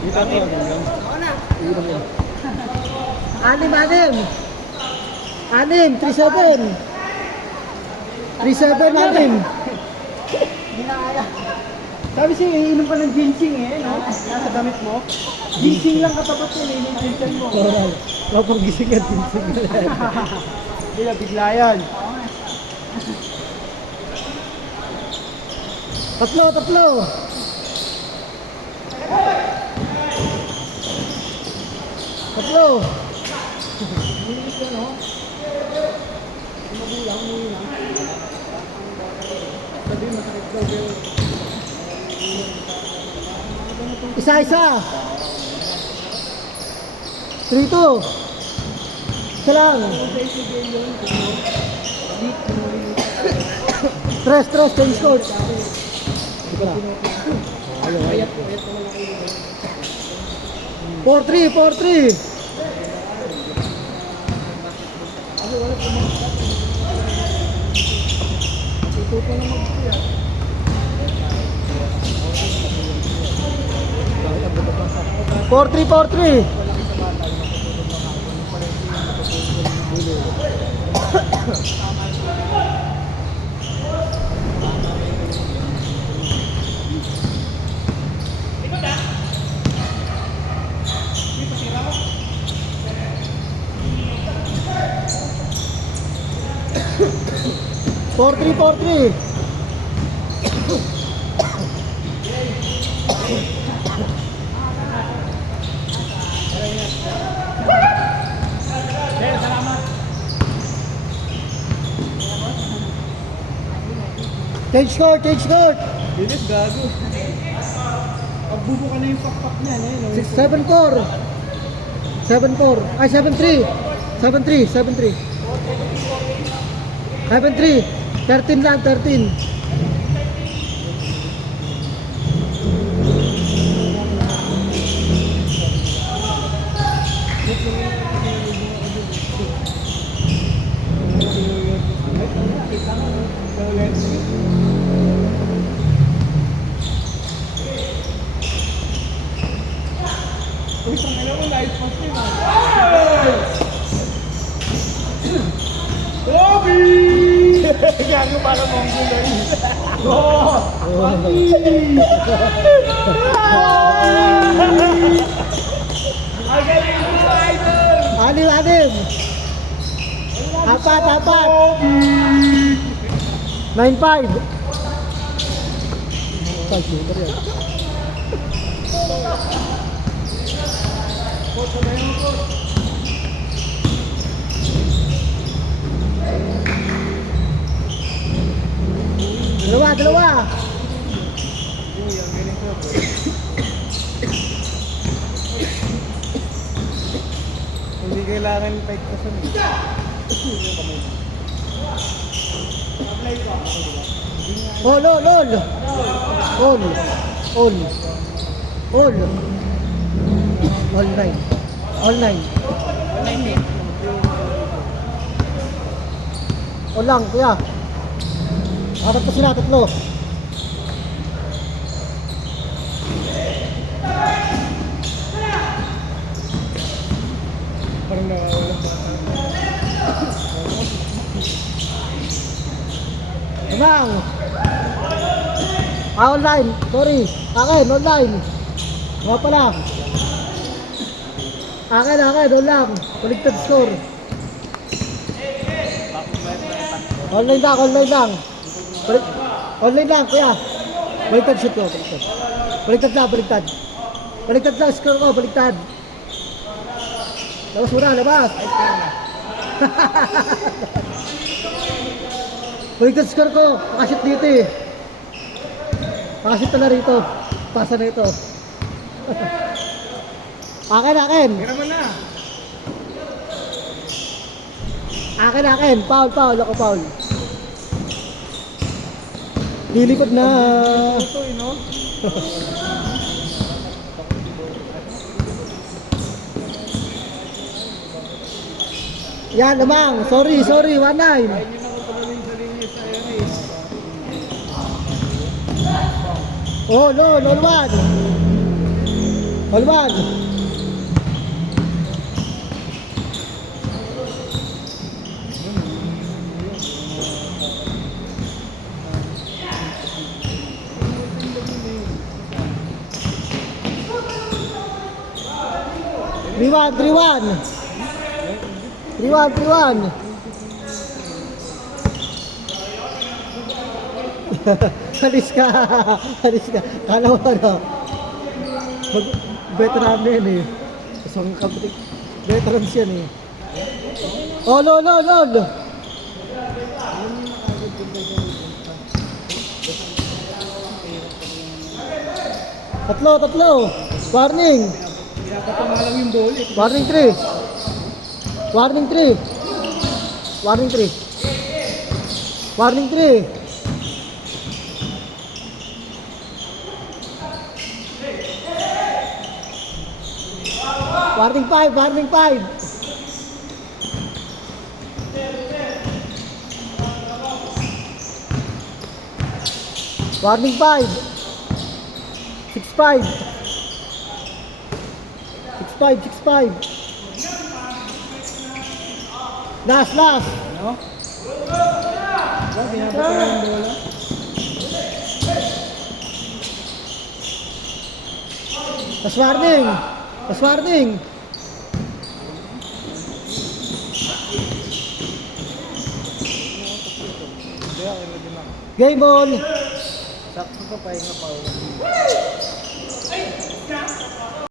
Dito ko. Anim. 3-7. 3-7, anim. Sabi siya, iinom pa ng ginseng eh, no? Nasa damit mo. Ginseng lang katapat yun, iinom ginseng mo. Oral. Mapagising at ginseng. Hindi na, bigla yan. Tatlo. Isa. 3-2. Isa lang. Stress, change coach. Dito na. 4-3. Four three. 4-3. Change court. Bilis, gago. Pagbubuka na yung pakpak niya, eh, no? 7-4. 7-4. Ay, 7-3. 7-3. 13 lang, 13. Uy, tangina mo, live post yun, ah. Bobby! Gago para monggo na yun. Bobby! Ang galing mo, idol! Anim. 4. 9-5. Dalawa. Hindi kailangan paiktasan. All. All 9. All lang, kuya. Apat pa sila, 3. Parang nawawala pa. Emang. Online. Sorry. Akin, online. Mga pala. Akin, online. Baligtad score. Online lang. Online lang, kuya. Baligtad shoot ko, baliktad. Baliktad lang, score ko, baliktad. Labas muna, labas. Baliktad score ko, makashoot dito eh. Makashoot na rito. Pasa na ito. Akin. Tira mo na. Akin. Foul. Ako foul. Lilikod na. Ito, no? Yan, lamang. Sorry. 1-9. Ayun yung nakapagaling sa linya sa Aries. Oh, no, 1. Ball 1. Three-one, 3-1. Halis ka. Kala mo ano? Veteran na yan eh. Isang kapatid. Veterans yan eh. Oh, lol. Tatlo. Warning. Pinapapamalang yung ball eh. Warning 3. Warning 3. Warning 5. Warning 5. 6-5. 6-5. Last. Ano? Pinapapamalang yung bola. Last warning. Game on. Sakto pa, pahinga pa.